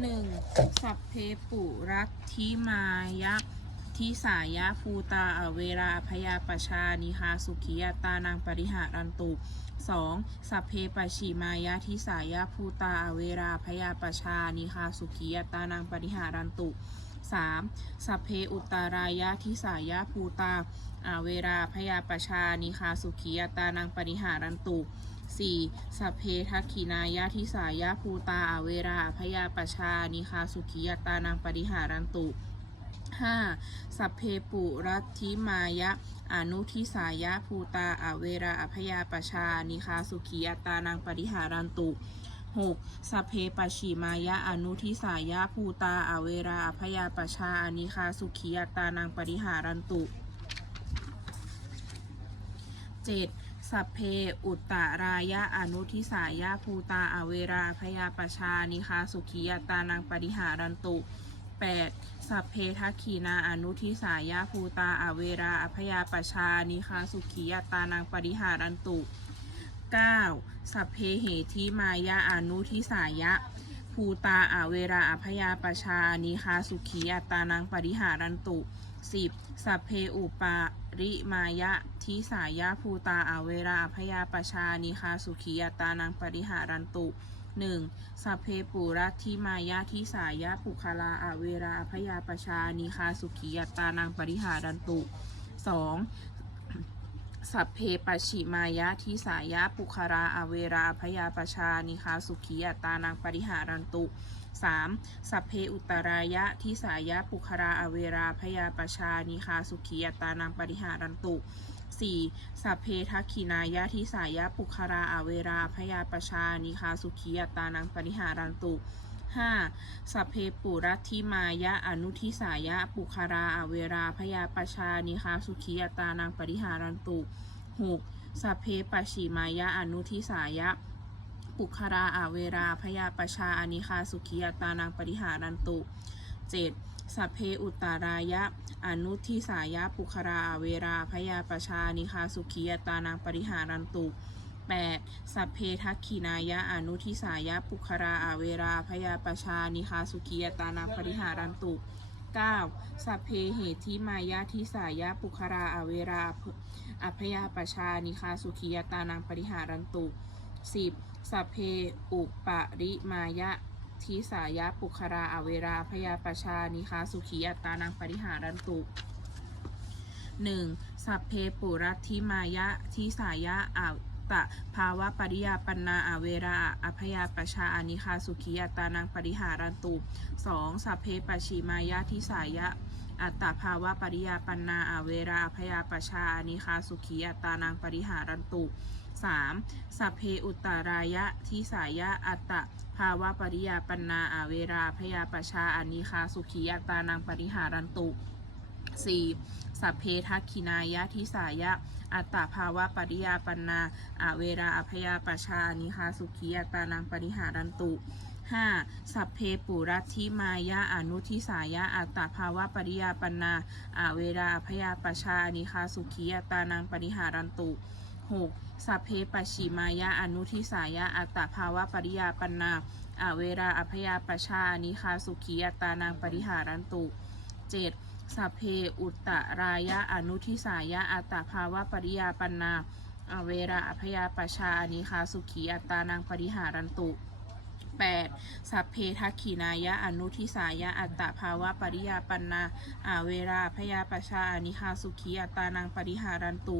หนึ่งสัพเพปุรัตทิมายะทิสายะภูตาอเวราพยาปชานิคาสุขียตานังปริหารันตุสองสัพเพปชิมายะทิสายะภูตาอเวราพยาปชานิคาสุขียตานังปริหารันตุสามสัพเพอุตตารายะทิสายะภูตาอาเวราพยาปชานิคาสุขียตานังปริหารันตุ 4. สัพเพทักขินายะทิสายะภูตาอเวราพยาปชา นิคาสุขียตานังปริหารันตุ 5. สัพเพปุรัติมายะ อนุทิสายะภูตาอเวราอพยาปชา นิคาสุขียตานังปริหารันตุ 6. สัพเพปชิมายะ อนุทิสายะภูตาอเวราอพยาปชา นิคาสุขียตานังปริหารันตุ 7. สัพเพอุตตรายะอนุทิสายะภูตาอเวราพยาปชานิคาสุขียตานังปริหารันตุ 8. สัพเพทักขีนาอนุทิสายะภูตาอเวราอพยาปชานิคาสุขียตานังปริหารันตุ 9. สัพเพเหทิมายะอนุทิสายะภูตาอเวราอพยาปชานิคาสุขียตานังปริหารันตุ 10. สัพเพอุปาริมายะ ทิสายะภูตาอเวราอพยาปชานิคาสุขียตานังปริหารันตุ 1. สัพเพปุรัตทิมายะทิสายะปุคลาอเวราอพยาปชานิคาสุขียตานังปริหารันตุ 2. สัพเพปชิมายะทิสายะปุคาราอเวราพยาปชานิคาสุขียตานังปริหารันตุ 3. สัพเพอุตรายะทิสายะปุคาราอเวราพยาปชานิคาสุขียตานังปริหารันตุ 4. สัพเพทักขินายะทิสายะปุคาราอเวราพยาปชานิคาสุขียตานังปริหารันตุ 5. สัพเพปุรัตทิมายะอนุทิสายะปุคาราอเวราพยาปชานิคาสุขียตานังปริหารันตุ 6. สัพเพปชิมายะอนุทิสายะ ปุคาราอเวราพยาปชาอนิคาสุขียตานังปริหารันตุ 7. สัพเพอุตตารายะ อนุทิสายะปุคาราอเวราพยาปชานิคาสุขียตานังปริหารันตุ 8. สัพเพทักขินายะอนุทิสายะปุคาราอเวราพยาปชานิคาสุขียตานังปริหารันตุ 9. สัพเพเหทิมายะทิสายะปุคาราอเวราอพยาปชานิคาสุขียตานังปริหารันตุ 10. สัพเพอุปริมายะทิสายะปุคาราอเวราพยาปชานิคาสุขียตานังปริหารันตุ 1. สัพเพปุรัติมายะทิสายะอาตะภาวะปริยาปันนาอเวราอพยาปชาอนิคาสุขียตานังปริหารันตุ 2. สัพเพปชิมายะทิสายะอัตตภาวะปริยาปันนาอเวราพยาปชาอนิคาสุขียตานังปริหารันตุ 3. สัพเพอุตตารายะทิสายะอัตตภาวะปริยาปนาอเวราพยาปชาอานิคาสุขียตานังปริหารันตุ 4. สัพเพทักขินายะทิสายะ อัตตาภาวะปริยาปนาอาเวราอพยาปชาอนิคาสุขียตานังปริหารันตุ 5. สัพเพปุรัตทิมายะอนุทิสายะอัตตาภาวะปริยาปนาอาเวราอพยาปชานิคาสุขียตานังปริหารันตุ 6. สัพเพปชิมายะอนุทิสายะอัตตภาวะปริยาปันนาอเวราอพยาปชานิคาสุขียตานังปริหารันตุ 7. สัพเพอุตตรายะอนุทิสายะอัตตภาวะปริยาปันนาอเวราอพยาปชานิคาสุขีอัตานังปริหารันตุ 8. สัพเพทักขินายะอนุทิสายะอัตตภาวะปริยาปันนาอาเวราอพยาปชาอนิคาสุขีอัตตานังปริหารันตุ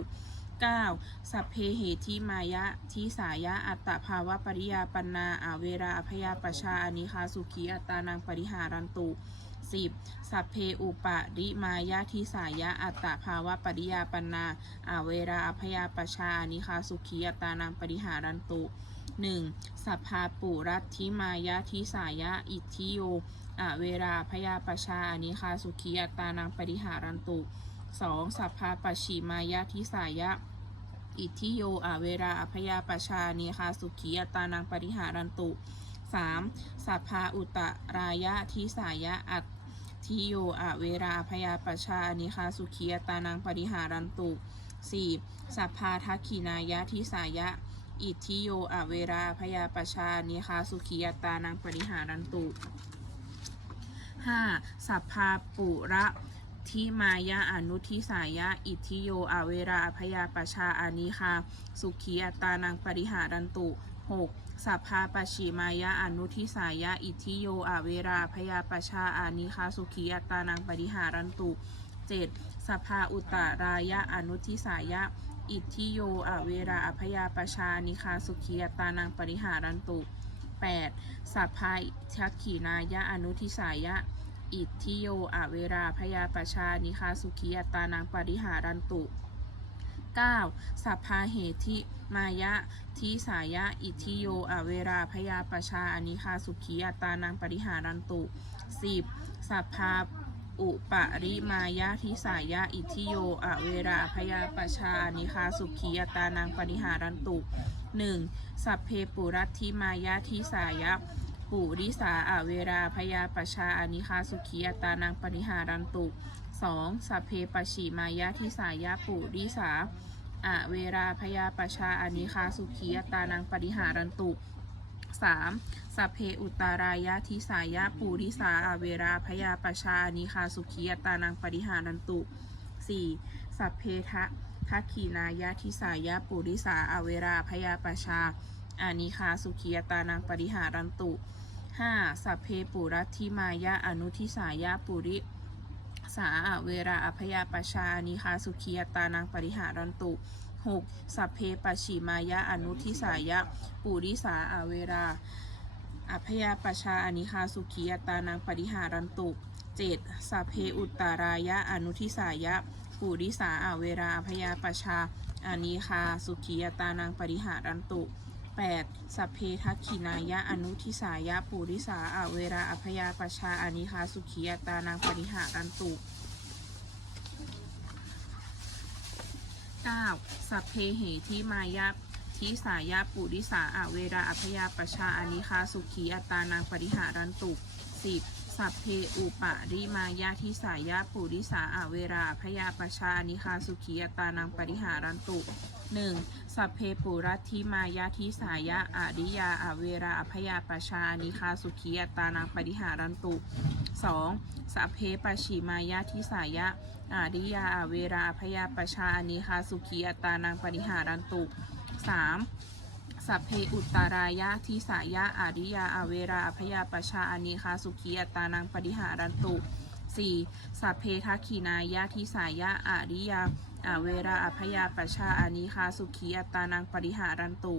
9. สัพเพเหทิมายะทิสายะ อัตตภาวะปริยาปนาอาเวราอพยาปชาอนิคาสุขีอัตตานังปริหารันตุ 10. สัพเพอุปริมายะทิสายะ อัตตภาวะปริยาปนาอาเวราอพยาปชาอนิคาสุขีอัตตานังปริหารันตุ 1. สัพพาปุรัตทิมายะทิสายะ อิทธิโยอเวราพยาปชาอนิคาสุขีอัตตานังปริหารันตุ 2. สัพพาปชิมายะทิสายะ อิทิโยอาเวราอพยาปชาเนคาสุขีอตานังปริหารันตุ 3. สัพพาอุตรายะทิสายะอัตทิโยอาเวราอพยาปชาเนคาสุขีอตานังปริหารันตุ 4. สัพพาทักขินายะทิสายะ อิทิโยอาเวราอพยาปชาเนคาสุขีอตตานังปริหารันตุ 5. สัพพาปุระ ทิมายะอนุทิสายะ อิทธิโยอาเวราอภยาปชาอานิคา สุขีอัตานังปริหารันตุ 6. สัพพาปชิมายะอนุทิสายะ อิทธิโยอาเวราอภยาปชาอานิคา สุขีอัตานังปริหารันตุ 7. สัพพาอุตตรายะอนุทิสายะ อิทธิโยอาเวราอภยาปชานิคา สุขีอัตานังปริหารันตุ 8. สัพพาทักขีนายะอนุทิสายะ อิทธิโยอเวราพยาปชานิคาสุขีอัตานังปริหารันตุ 9. สัพพาเหติมายะทิสายะอิทธิโยอเวราพยาปชาอนิคาสุขีอัตานังปริหารันตุ 10. สัพพาอุปริมายะทิสายะอิทธิโยอเวราพยาปชาอนิคาสุขีอัตานังปริหารันตุ 1. สัพเพปุรัติมายะทิสายะ ปุริสาอาเวราพยาปชาอานิคาสุขีอัตานังปริหารันตุ 2. สัพเพปชิมายะทิสายะปุริสาอาเวราพยาปชาอานิคาสุขีอัตานังปริหารันตุ 3. สัพเพอุตารายะทิสายะปุริสาอาเวราพยาปชาอานิคาสุขีอัตานังปริหารันตุ 4. สัพเพทะทักขีนายะทิสายะปุริสาอาเวราพยาปชาอานิคาสุขีอัตตานังปริหารันตุ 5. สัพเพปุรัติมายะอนุทิสายะปุริสาอเวราอภยาปชาอนิคาสุขีอัตานังปริหารันตุ 6. สัพเพปชิมายะอนุทิสายะปุริสาอเวราอภยาปชาอนิคาสุขีอัตานังปริหารันตุ 7. สัพเพอุตตารายะอนุทิสายะปุริสาอเวราอภยาปชาอานิคาสุขีอัตตานังปริหารันตุ 8. สัพเพทักขินายะอนุทิสายะปุริสาอาเวราอภยาปชาอานิคาสุขีอัตานังปริหารันตุ 9. สัพเพเหทิมายะทิสายะปุริสาอาเวราอภยาปชาอานิคาสุขีอัตตานังปริหารันตุ 10. สัพเพอุปริมายะทิสายะปุริสาอาเวราอภยาปชาอานิคาสุขีอัตานังปริหารันตุ 1. สัพเพปุรัติมายะทิสายะอาริยาอาเวราอภยาปชาอานิคาสุขีอัตานังปริหารันตุ 2. สัพเพปชิมายะทิสายะอาริยาอาเวราอภยาปชาอานิคาสุขีอัตตานังปริหารันตุ 3. สัพเพอุตตารายะทิสายะอาริยาอาเวราอภยาปชาอานิคาสุขีอัตานังปริหารันตุ 4. สัพเพทักขินายะทิสายะอาริยาอาเวราอภยาปชาอานิคาสุขีอัตานังปริหารันตุ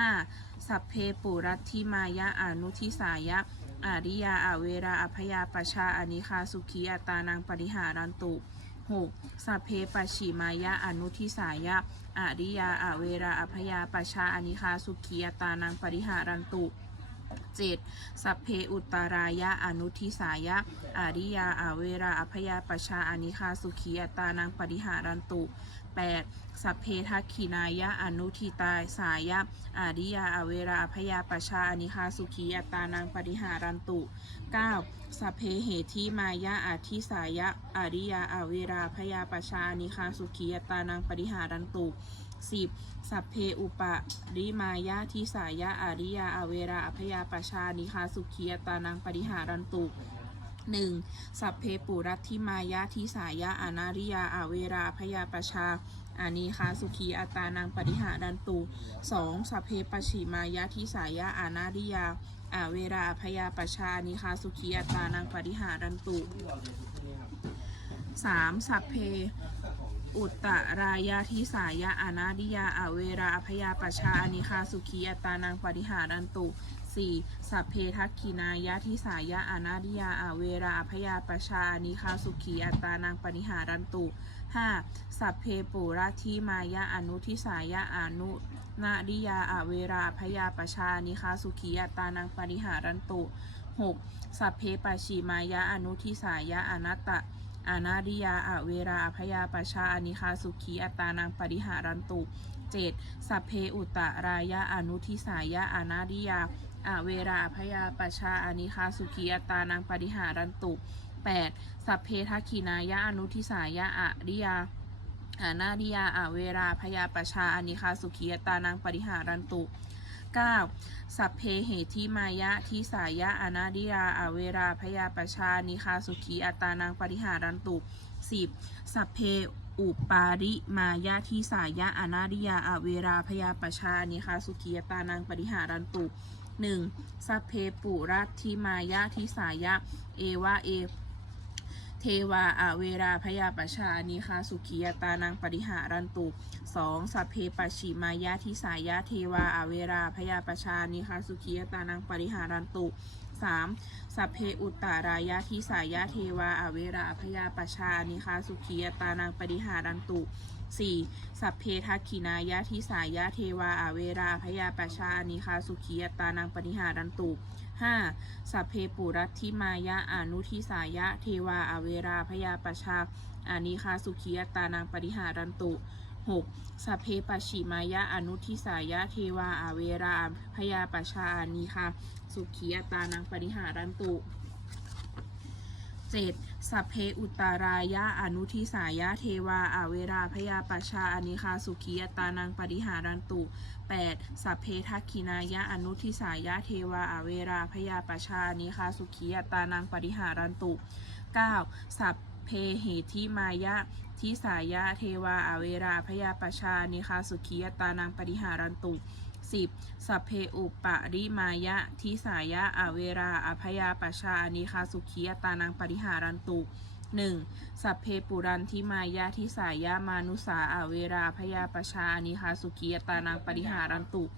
5. สัพเพปุรัตทิมายะอนุทิสายะอาริยาอาเวราอภยาปชาอานิคาสุขีอัตตานังปริหารันตุ 6. สัพเพปชิมายะอนุทิสายะอาริยาอาเวราอภยาปชาอนิคาสุขียตานังปริหารันตุ 7. สัพเพอุตารายะอนุทิสายะอาริยาอาเวราอภยาปชาอนิคาสุขีอัตตานังปริหารันตุ 8. สัพเพทักขินายะอนุทิตาสายะอาริยาอเวราอภยาปชาอนิคาสุขีอัตานังปริหารันตุ 9. สัพเพเหทิมายะอาทิสายะอาริยาอเวราพยาปชาอนิคาสุขีอัตานังปริหารันตุ 10. สัพเพอุปริมายะทิสายะอาริยาอเวราอภยาปชานิคาสุขีอัตตานังปริหารันตุ 1. สัพเพปุรัตทิมายะทิสายะอานาริยาอาเวราพยาปชาอานิคาสุขีอัตานังปริหารันตุ 2. สัพเพปชิมายะทิสายะอานาริยาอาเวราพยาปชาอานิคาสุขีอัตานังปริหารันตุ 3. สัพเพอุตตรายาทิสายะอนาดิยาอาเวราอภยาปชาอานิคาสุขีอัตตานังปริหารันตุ 4. สัพเพทักขินายะทิสายะอนาดิยาอาเวราอภยาปชาอนิคาสุขีอัตานังปริหารันตุ 5. สัพเพปุระทิมายะอนุทิสายะอนุนาดิยาอาเวราอภยาปชาอนิคาสุขีอัตานังปริหารันตุ 6. สัพเพปชิมายะอนุทิสายะอนัตตะอานาริยาอาเวราอภยาปชาอนิคาสุขีอัตานังปริหารันตุ 7. สัพเพอุตตรายะอนุทิสายะอานาริยา อเวราอภยาปชาอานิคาสุขีอัตานังปริหารันตุ 8. สัพเพทักขินายะอนุทิสายะอริยาอานาริยาอาเวราพยาปชาอานิคาสุขีอตานังปริหารันตุ 9. สัพเพเหทิมายะทิสายะอนาดิยาอเวราพยาปชานิคาสุขีอัตานังปริหารันตุ 10. สัพเพอุปาริมายะทิสายะอนาดิยาอเวราพยาปชานิคาสุขีอตตานังปริหารันตุ 1. สัพเพปุรัตทิมายะทิสายะ เอวะเอเทวาอาเวราพยาปชานิคาสุขียตานังปริหารันตุ 2. สัพเพปชิมายะทิสายะเทวาอาเวราพยาปชานิคาสุขียตานังปริหารันตุ 3. สัพเพอุตตารายะทิสายะเทวาอาเวราพยาปชานิคาสุขียตานังปริหารันตุ 4. สัพเพทักขินายะทิสายะเทวาอาเวราพยาปชาอนิคาสุขียตานังปริหารันตุ 5. สัพเพปุรัตทิมายะอนุทิสายะเทวาอเวราพยาปชาอานิคาสุขียตานังปริหารันตุ 6. สัพเพปัชิมายะอนุทิสายะเทวาอเวราพยาปชาอานิคาสุขียตานังปริหารันตุ 7. สัพเพอุตตารายะอนุทิสายะเทวาอาเวราพยาปชาอนิคาสุขียตานังปริหารันตุ 8. สัพเพทักขินายะอนุทิสายะเทวาอาเวราพยาปชาอนิคาสุขียตานังปริหารันตุ 9. สัพเพเหทิมายะทิสายะเทวาอาเวราพยาปชาอานิคาสุขียตานังปริหารันตุ 10. สัพเพอุปะริมายะทิสายะอเวราอภยาปชาอานิคาสุขียตานังปริหารันตุ 1. สัพเพปุรันทิมายะทิสายะมานุสาอาเวราพยาปชาอานิคาสุขียตานังปริหารันตุ 2.